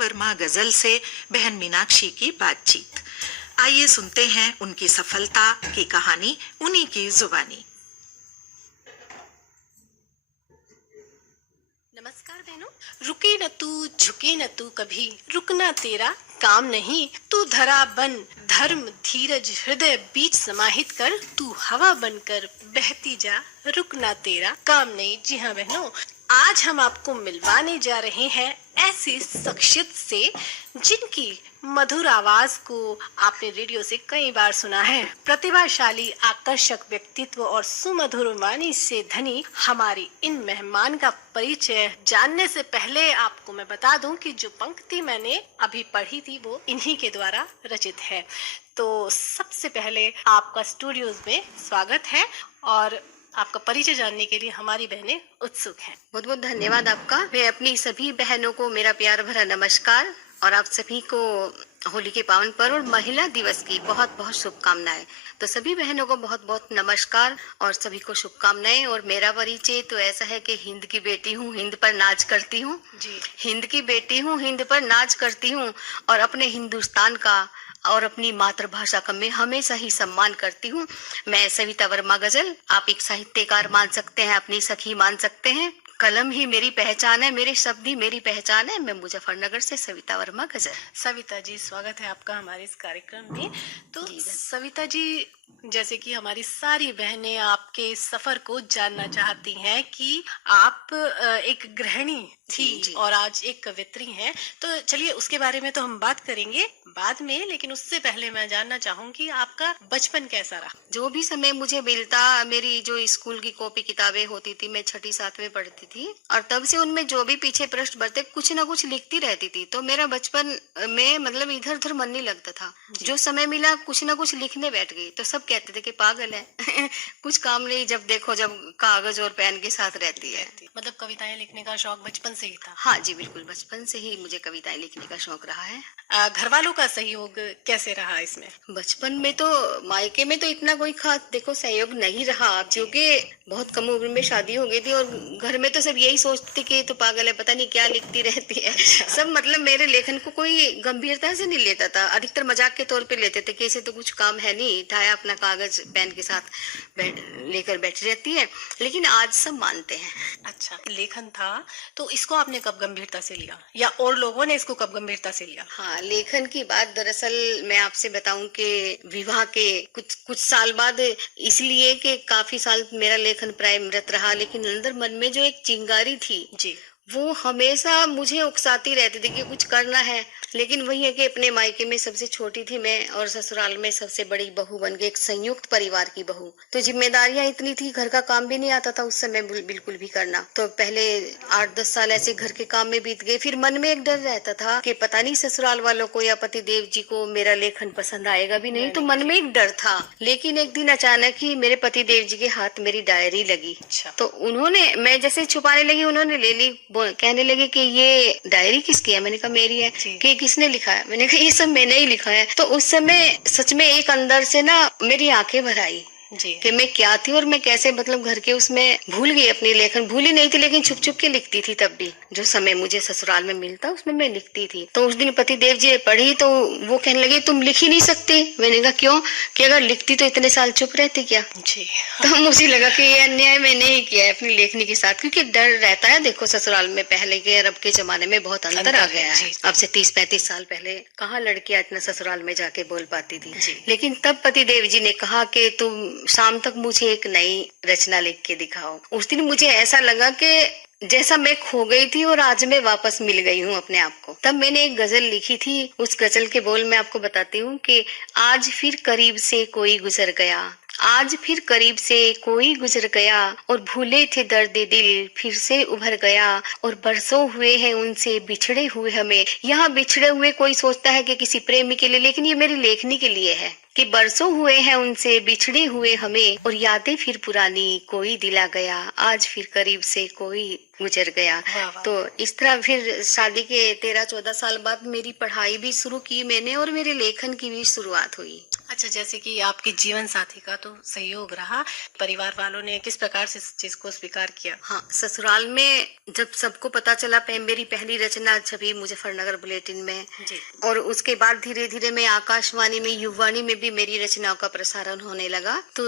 वर्मा गजल से बहन मीनाक्षी की बातचीत। आइए सुनते हैं उनकी सफलता की कहानी उन्हीं की जुबानी। नमस्कार बहनों। रुके न तू, झुके न तू कभी, रुकना तेरा काम नहीं। तू धरा बन, धर्म धीरज हृदय बीच समाहित कर, तू हवा बनकर बहती जा, रुकना तेरा काम नहीं। जी हाँ बहनों, आज हम आपको मिलवाने जा रहे हैं ऐसी शख्सियत से जिनकी मधुर आवाज को आपने रेडियो से कई बार सुना है। प्रतिभाशाली, आकर्षक व्यक्तित्व और सुमधुर वाणी से धनी हमारी इन मेहमान का परिचय जानने से पहले आपको मैं बता दूं कि जो पंक्ति मैंने अभी पढ़ी थी वो इन्हीं के द्वारा रचित है। तो सबसे पहले आपका स्टूडियोज में स्वागत है और आपका परिचय जानने के लिए हमारी बहनें उत्सुक हैं। बहुत बहुत धन्यवाद आपका। मैं अपनी सभी बहनों को मेरा प्यार भरा नमस्कार और आप सभी को होली के पावन पर्व और महिला दिवस की बहुत बहुत शुभकामनाएं। तो सभी बहनों को बहुत बहुत नमस्कार और सभी को शुभकामनाएं। और मेरा परिचय तो ऐसा है कि हिंद की बेटी हूँ, हिंद पर नाच करती हूँ जी। हिंद की बेटी हूँ, हिंद पर नाच करती हूँ और अपने हिंदुस्तान का और अपनी मातृभाषा का मैं हमेशा ही सम्मान करती हूँ। मैं सविता वर्मा गजल, आप एक साहित्यकार मान सकते हैं, अपनी सखी मान सकते हैं। कलम ही मेरी पहचान है, मेरे शब्द ही मेरी पहचान है। मैं मुजफ्फरनगर से सविता वर्मा गजल। सविता जी, स्वागत है आपका हमारे इस कार्यक्रम में। तो सविता जी, जैसे कि हमारी सारी बहनें आपके सफर को जानना चाहती हैं कि आप एक गृहिणी थी और आज एक कवित्री हैं, तो चलिए उसके बारे में तो हम बात करेंगे बाद में, लेकिन उससे पहले मैं जानना चाहूंगी आपका बचपन कैसा रहा। जो भी समय मुझे मिलता, मेरी जो स्कूल की कॉपी किताबें होती थी, मैं 6ठी 7वीं पढ़ती थी और तब से उनमें जो भी पीछे प्रश्न बढ़ते कुछ ना कुछ लिखती रहती थी। तो मेरा बचपन में मतलब इधर उधर मन नहीं लगता था। जो समय मिला कुछ ना कुछ लिखने बैठ गई। तो सब कहते थे कि पागल है कुछ काम नहीं, जब देखो जब कागज और पेन के साथ रहती है। मतलब कविताएं लिखने का शौक बचपन से ही था? हाँ जी बिल्कुल, बचपन से ही मुझे कविताएं लिखने का शौक रहा है। घर वालों का सहयोग कैसे रहा इसमें? बचपन में तो मायके में तो इतना कोई खास देखो सहयोग नहीं रहा, क्योंकि बहुत कम उम्र में शादी हो गई थी और घर में तो सब यही सोचते कि तो पागल है, पता नहीं क्या लिखती रहती है। सब मतलब मेरे लेखन को कोई गंभीरता से नहीं लेता था, अधिकतर मजाक के तौर पे लेते थे कि इसे तो कुछ काम है नहीं, उठाया अपना कागज पेन के साथ लेकर बैठी रहती है। लेकिन आज सब मानते हैं। अच्छा, लेखन था तो इसको आपने कब गंभीरता से लिया या और लोगों ने इसको कब गंभीरता से लिया? हाँ, लेखन की बात दरअसल मैं आपसे बताऊं कि विवाह के कुछ साल बाद, इसलिए कि काफी साल मेरा लेखन प्राय मृत रहा, लेकिन अंदर मन में जो एक चिंगारी थी जी, वो हमेशा मुझे उकसाती रहती थी कि कुछ करना है। लेकिन वही है कि अपने मायके में सबसे छोटी थी मैं और ससुराल में सबसे बड़ी बहू बन गई, एक संयुक्त परिवार की बहू। तो जिम्मेदारियां इतनी थी, घर का काम भी नहीं आता था उस समय बिल्कुल भी करना। तो पहले 8-10 साल ऐसे घर के काम में बीत गए। फिर मन में एक डर रहता था कि पता नहीं ससुराल वालों को या पति देव जी को मेरा लेखन पसंद आएगा भी नहीं। तो मन में एक डर था। लेकिन एक दिन अचानक ही मेरे पति देव जी के हाथ मेरी डायरी लगी। तो उन्होंने, मैं जैसे छुपाने लगी, उन्होंने ले ली। कहने लगे कि ये डायरी किसकी है? मैंने कहा मेरी है। कि किसने लिखा है? मैंने कहा ये सब मैंने ही लिखा है। तो उस समय सच में एक अंदर से ना मेरी आंखें भर आई कि मैं क्या थी और मैं कैसे मतलब घर के उसमें भूल गई अपनी लेखन। भूली नहीं थी लेकिन छुप छुप के लिखती थी। तब भी जो समय मुझे ससुराल में मिलता उसमें मैं लिखती थी। तो उस दिन पति देव जी पढ़ी तो वो कहने लगे तुम लिख ही नहीं सकती। मैंने कहा क्यों? कि अगर लिखती तो इतने साल चुप रहती क्या जी। तो मुझे लगा कि ये अन्याय मैंने ही किया है अपनी लेखनी के साथ, क्योंकि डर रहता है। देखो ससुराल में पहले के और अब के जमाने में बहुत अंतर आ गया है। अब से 30-35 साल पहले कहाँ लड़कियां इतना ससुराल में जाके बोल पाती थी। लेकिन तब पति देव जी ने कहा कि तुम शाम तक मुझे एक नई रचना लिख के दिखाओ। उस दिन मुझे ऐसा लगा कि जैसा मैं खो गई थी और आज मैं वापस मिल गई हूँ अपने आप को। तब मैंने एक गजल लिखी थी। उस गजल के बोल मैं आपको बताती हूँ कि आज फिर करीब से कोई गुजर गया, आज फिर करीब से कोई गुजर गया और भूले थे दर्द दिल फिर से उभर गया और बरसों हुए हैं उनसे बिछड़े हुए हमें। यहाँ बिछड़े हुए कोई सोचता है कि किसी प्रेमी के लिए, लेकिन ये मेरी लेखनी के लिए है कि बरसों हुए हैं उनसे बिछड़े हुए हमें और यादें फिर पुरानी कोई दिला गया, आज फिर करीब से कोई गुजर गया। तो इस तरह फिर शादी के 13-14 साल बाद मेरी पढ़ाई भी शुरू की मैंने और मेरे लेखन की भी शुरुआत हुई। अच्छा, जैसे कि आपके जीवन साथी का तो सहयोग रहा, परिवार वालों ने किस प्रकार से इस चीज को स्वीकार किया? हाँ, ससुराल में जब सबको पता चला मेरी पहली रचना छपी मुजफ्फरनगर बुलेटिन में, जी। और उसके बाद धीरे धीरे मैं आकाशवाणी में, युवाणी में भी मेरी रचनाओं का प्रसारण होने लगा, तो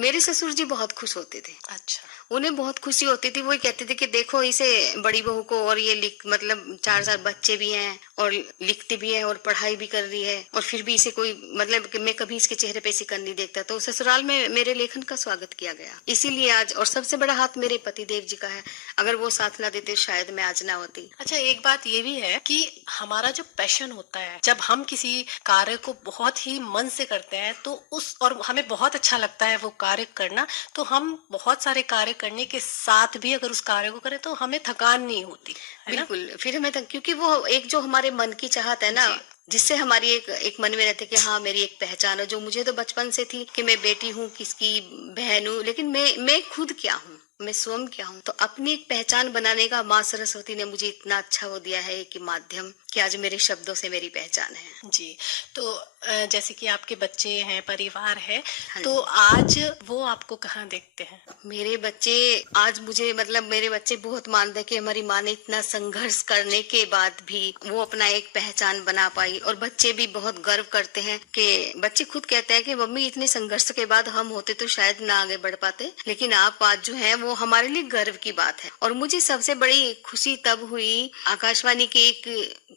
मेरे ससुर जी बहुत खुश होते थे। अच्छा। उन्हें बहुत खुशी होती थी, वही कहते थे कि देखो इसे, बड़ी बहू को, और ये लिख, मतलब 4 साल बच्चे भी हैं और लिखती भी है और पढ़ाई भी कर रही है, और फिर भी इसे कोई, मतलब कि मैं कभी इसके चेहरे पे शिकन नहीं देखता। तो ससुराल में मेरे लेखन का स्वागत किया गया, इसीलिए आज। और सबसे बड़ा हाथ मेरे पति देव जी का है, अगर वो साथ ना देते शायद मैं आज ना होती। अच्छा, एक बात ये भी है कि हमारा जो पैशन होता है, जब हम किसी कार्य को बहुत ही मन से करते हैं तो और हमें बहुत अच्छा लगता है वो कार्य करना, तो हम बहुत सारे कार्य करने के साथ भी अगर उस कार्य को करें तो हमें थकान नहीं होती, है ना? बिल्कुल, फिर हमें क्योंकि वो एक जो हमारे मन की चाहत है ना, जी। जिससे हमारी एक मन में रहती है कि हाँ मेरी एक पहचान है, जो मुझे तो बचपन से थी कि मैं बेटी हूँ किसकी, बहन हूँ, लेकिन मैं खुद क्या हूँ, मैं स्वयं क्या हूँ। तो अपनी एक पहचान बनाने का माँ सरस्वती ने मुझे इतना अच्छा वो दिया है कि माध्यम, कि आज मेरे शब्दों से मेरी पहचान है। जी। तो जैसे कि आपके बच्चे हैं, परिवार है, हाँ तो जी। आज वो आपको कहाँ देखते हैं? मेरे बच्चे आज मुझे, मतलब मेरे बच्चे बहुत मानते हैं कि हमारी माँ ने इतना संघर्ष करने के बाद भी वो अपना एक पहचान बना पाई, और बच्चे भी बहुत गर्व करते हैं कि बच्चे खुद कहते हैं कि मम्मी इतने संघर्ष के बाद हम होते तो शायद ना आगे बढ़ पाते, लेकिन आप आज जो है वो हमारे लिए गर्व की बात है। और मुझे सबसे बड़ी खुशी तब हुई, आकाशवाणी के एक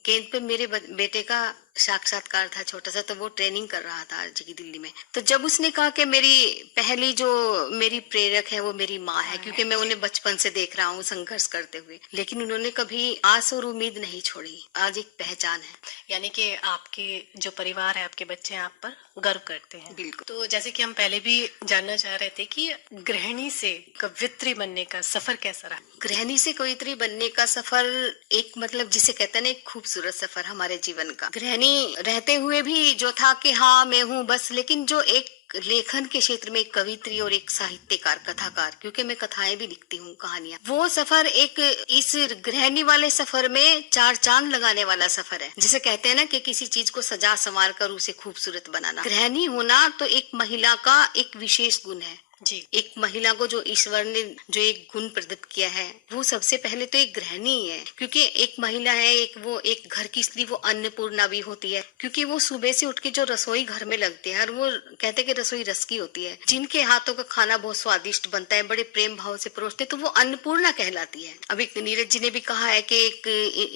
केंद्र पे मेरे बेटे का साक्षात्कार था छोटा सा, तो वो ट्रेनिंग कर रहा था आरजी की दिल्ली में। तो जब उसने कहा कि मेरी पहली जो मेरी प्रेरक है वो मेरी माँ है, क्योंकि मैं उन्हें बचपन से देख रहा हूँ संघर्ष करते हुए, लेकिन उन्होंने कभी आस और उम्मीद नहीं छोड़ी, आज एक पहचान है। यानी कि आपके जो परिवार है, आपके बच्चे आप पर गर्व करते हैं। बिल्कुल। तो जैसे कि हम पहले भी जानना चाह रहे थे कि गृहिणी से कवियत्री बनने का सफर कैसा रहा? गृहिणी से कवियत्री बनने का सफर एक, मतलब जिसे कहते हैं ना, एक खूबसूरत सफर हमारे जीवन का। गृहिणी रहते हुए भी जो था कि हाँ मैं हूँ बस, लेकिन जो एक लेखन के क्षेत्र में एक कवित्री और एक साहित्यकार, कथाकार, क्योंकि मैं कथाएं भी लिखती हूँ, कहानियां, वो सफर एक, इस गृहिणी वाले सफर में 4 चांद लगाने वाला सफर है। जिसे कहते हैं ना कि किसी चीज को सजा संवार कर उसे खूबसूरत बनाना। गृहिणी होना तो एक महिला का एक विशेष गुण है जी। एक महिला को जो ईश्वर ने जो एक गुण प्रदत्त किया है, वो सबसे पहले तो एक गृहिणी ही है, क्योंकि एक महिला है, वो एक घर की स्त्री, वो अन्नपूर्णा भी होती है, क्योंकि वो सुबह से उठ के जो रसोई घर में लगती है, और वो कहते हैं कि रसोई रस की होती है, जिनके हाथों का खाना बहुत स्वादिष्ट बनता है, बड़े प्रेम भाव से परोसते, तो वो अन्नपूर्णा कहलाती है। अभी नीरज जी ने भी कहा है कि एक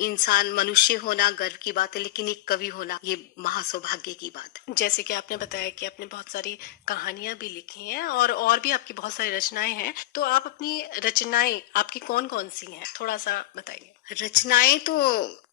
इंसान, मनुष्य होना गर्व की बात है, लेकिन एक कवि होना ये महासौभाग्य की बात है। जैसे कि आपने बताया कि आपने बहुत सारी कहानियां भी लिखी हैं और भी आपकी बहुत सारी रचनाएं हैं, तो आप अपनी रचनाएं आपकी कौन कौन सी हैं, थोड़ा सा बताइए। रचनाएं तो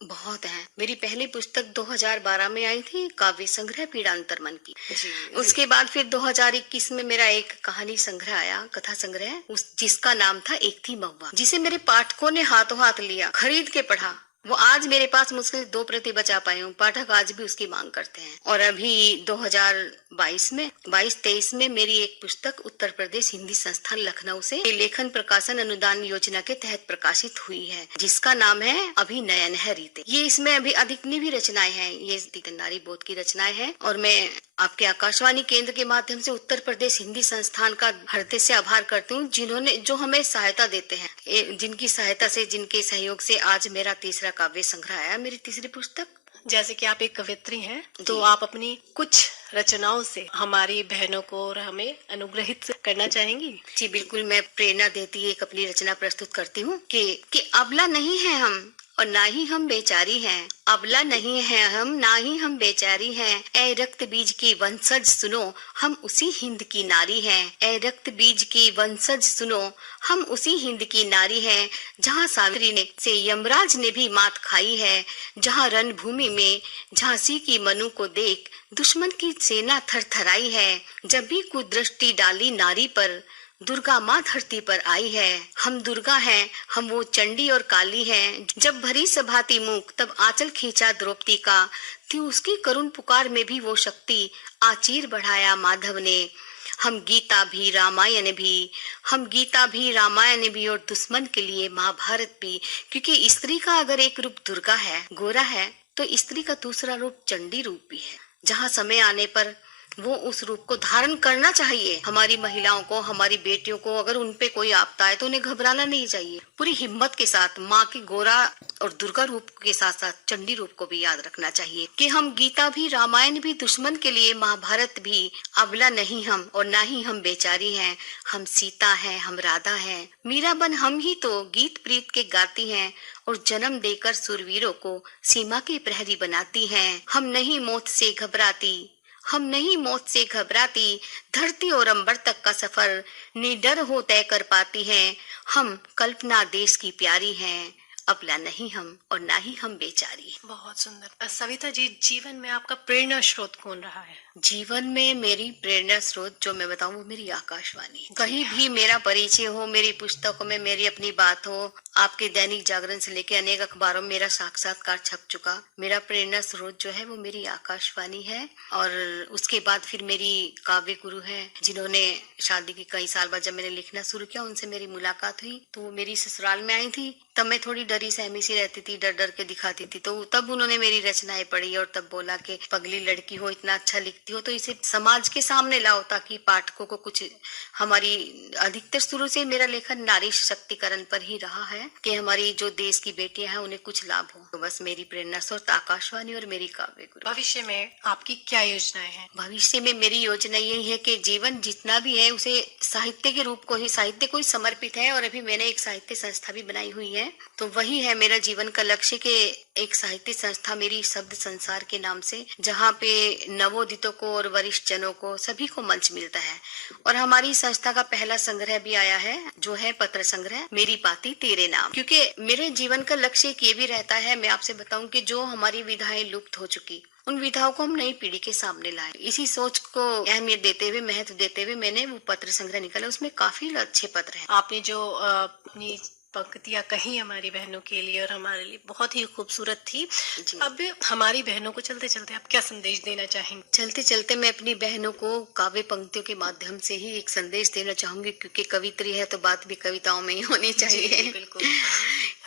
बहुत हैं। मेरी पहली पुस्तक 2012 में आई थी, काव्य संग्रह पीड़ांतर मन की। जी। उसके बाद फिर 2021 में मेरा एक कहानी संग्रह आया, कथा संग्रह, जिसका नाम था एक थी महुआ, जिसे मेरे पाठकों ने हाथों हाथ लिया, खरीद के पढ़ा। वो आज मेरे पास मुश्किल 2 प्रति बचा पाई हूँ, पाठक आज भी उसकी मांग करते हैं। और अभी 2022-23 में मेरी एक पुस्तक उत्तर प्रदेश हिंदी संस्थान लखनऊ से लेखन प्रकाशन अनुदान योजना के तहत प्रकाशित हुई है, जिसका नाम है अभी नयन है रीते। ये इसमें अभी अधिकनी भी रचनाएं हैं, ये नारी बोध की रचनाएं हैं। और मैं आपके आकाशवाणी केंद्र के माध्यम से उत्तर प्रदेश हिंदी संस्थान का हृदय से आभार करती हूँ, जो हमें सहायता देते हैं, जिनकी सहायता से, जिनके सहयोग से आज मेरा तीसरा काव्य संग्रह आया, मेरी तीसरी पुस्तक। जैसे कि आप एक कवित्री हैं, तो आप अपनी कुछ रचनाओं से हमारी बहनों को और हमें अनुग्रहित करना चाहेंगी? जी बिल्कुल, मैं प्रेरणा देती एक अपनी रचना प्रस्तुत करती हूँ कि अबला नहीं है हम और ना ही हम बेचारी हैं, अबला नहीं है हम, ना ही हम बेचारी हैं। ए रक्त बीज की वंशज सुनो, हम उसी हिंद की नारी हैं। ए रक्त बीज की वंशज सुनो, हम उसी हिंद की नारी हैं, जहाँ सावित्री ने से यमराज ने भी मात खाई है, जहाँ रणभूमि में झांसी की मनु को देख दुश्मन की सेना थरथराई है। जब भी कुदृष्टि डाली नारी पर, दुर्गा माँ धरती पर आई है। हम दुर्गा हैं, हम वो चंडी और काली हैं। जब भरी सभा थी मूक, तब आंचल खींचा द्रौपदी का, थी उसकी करुण पुकार में भी वो शक्ति, आचीर बढ़ाया माधव ने। हम गीता भी रामायण भी, हम गीता भी रामायण भी, और दुश्मन के लिए महाभारत भी, क्योंकि स्त्री का अगर एक रूप दुर्गा है, गोरा है, तो स्त्री का दूसरा रूप चंडी रूप भी है। जहाँ समय आने पर वो उस रूप को धारण करना चाहिए। हमारी महिलाओं को, हमारी बेटियों को अगर उन पे कोई आपदा है तो उन्हें घबराना नहीं चाहिए। पूरी हिम्मत के साथ माँ की गोरा और दुर्गा रूप के साथ साथ चंडी रूप को भी याद रखना चाहिए कि हम गीता भी, रामायण भी दुश्मन के लिए, महाभारत भी अबला नहीं हम, और ना ही हम बेचारी हैं। हम सीता हैं, हम राधा हैं, मीराबन हम ही तो गीत प्रीत के गाती हैं और जन्म देकर सुरवीरों को सीमा के प्रहरी बनाती हैं। हम नहीं मौत से घबराती, हम नहीं मौत से घबराती, धरती और अंबर तक का सफर निडर हो तय कर पाती हैं। हम कल्पना देश की प्यारी हैं, अबला नहीं हम और ना ही हम बेचारी। बहुत सुंदर। सविता जी, जीवन में आपका प्रेरणा स्रोत कौन रहा है? जीवन में मेरी प्रेरणा स्रोत जो मैं बताऊं वो मेरी आकाशवाणी। कहीं भी मेरा परिचय हो, मेरी पुस्तकों में मेरी अपनी बात हो, आपके दैनिक जागरण से लेके अनेक अखबारों में मेरा साक्षात्कार छप चुका। मेरा प्रेरणा स्रोत जो है वो मेरी आकाशवाणी है। और उसके बाद फिर मेरी काव्य गुरु है, जिन्होंने शादी के कई साल बाद जब मैंने लिखना शुरू किया उनसे मेरी मुलाकात हुई। तो वो मेरी ससुराल में आई थी, तब मैं थोड़ी डरी सहमी सी रहती थी, डर डर के दिखाती थी। तो तब उन्होंने मेरी रचनाएं पढ़ी और तब बोला कि पगली लड़की हो, इतना अच्छा लिखती हो तो इसे समाज के सामने लाओ ताकि पाठकों को कुछ, हमारी अधिकतर शुरू से मेरा लेखन नारी सशक्तिकरण पर ही रहा है कि हमारी जो देश की बेटियां हैं उन्हें कुछ लाभ हो। तो बस मेरी प्रेरणा स्रोत आकाशवाणी और मेरी काव्य गुरु। भविष्य में आपकी क्या योजनाएं हैं? भविष्य में मेरी योजना यही है कि जीवन जितना भी है उसे साहित्य के रूप को ही, साहित्य को ही समर्पित है। और अभी मैंने एक साहित्य संस्था भी बनाई हुई है, तो वही है मेरा जीवन का लक्ष्य कि एक साहित्य संस्था मेरी शब्द संसार के नाम से, जहाँ पे नवोदितों को और वरिष्ठ जनों को सभी को मंच मिलता है। और हमारी संस्था का पहला संग्रह भी आया है जो है पत्र संग्रह मेरी पाती तेरे नाम। क्योंकि मेरे जीवन का लक्ष्य ये भी रहता है, मैं आपसे बताऊं कि जो हमारी विधाएं लुप्त हो चुकी, उन विधाओं को हम नई पीढ़ी के सामने लाए। इसी सोच को अहमियत देते हुए, महत्व देते हुए मैंने वो पत्र संग्रह निकाला। उसमें काफी अच्छे पत्र हैं। आपने जो अपनी पंक्तियां कही हमारी बहनों के लिए और हमारे लिए बहुत ही खूबसूरत थी। अब हमारी बहनों को चलते चलते आप क्या संदेश देना चाहेंगे? चलते चलते मैं अपनी बहनों को काव्य पंक्तियों के माध्यम से ही एक संदेश देना चाहूंगी, क्योंकि कवित्री है तो बात भी कविताओं में ही होनी चाहिए। बिल्कुल।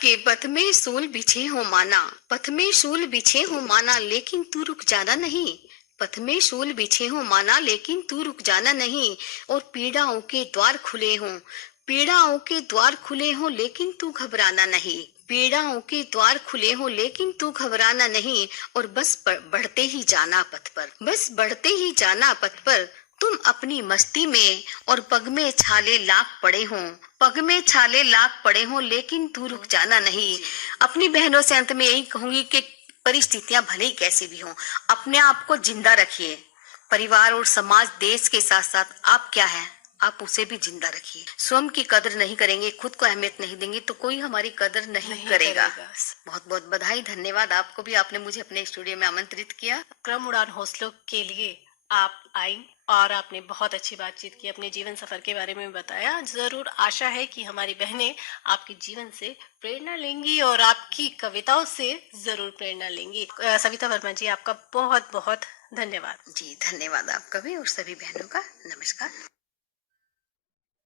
कि पथ में सूल बिछे हो माना, पथ में सूल बिछे हो माना, लेकिन तू रुक जाना नहीं। पथ में सूल बिछे हो माना, लेकिन तू रुक जाना नहीं। और पीड़ाओं के द्वार खुले हों, पीड़ाओं के द्वार खुले हों, लेकिन तू घबराना नहीं। पीड़ाओं के द्वार खुले हों, लेकिन तू घबराना नहीं। और बस बढ़ते ही जाना पथ पर, बस बढ़ते ही जाना पथ पर। तुम अपनी मस्ती में और पग में छाले लाख पड़े हों, पग में छाले लाख पड़े हों, लेकिन तू रुक जाना नहीं। अपनी बहनों से अंत में यही कहूंगी कि परिस्थितियां भले ही कैसी भी हों, अपने आप को जिंदा रखिए। परिवार और समाज, देश के साथ साथ आप क्या है, आप उसे भी जिंदा रखिए। स्वयं की कदर नहीं करेंगे, खुद को अहमियत नहीं देंगे तो कोई हमारी कदर नहीं करेगा। बहुत बहुत बधाई, धन्यवाद आपको भी, आपने मुझे अपने स्टूडियो में आमंत्रित किया। क्रम उड़ान हौसलों के लिए आप आई और आपने बहुत अच्छी बातचीत की, अपने जीवन सफर के बारे में बताया। जरूर आशा है कि हमारी बहनें आपके जीवन से प्रेरणा लेंगी और आपकी कविताओं से जरूर प्रेरणा लेंगी। सविता वर्मा जी, आपका बहुत बहुत धन्यवाद। जी धन्यवाद आपका भी, और सभी बहनों का नमस्कार।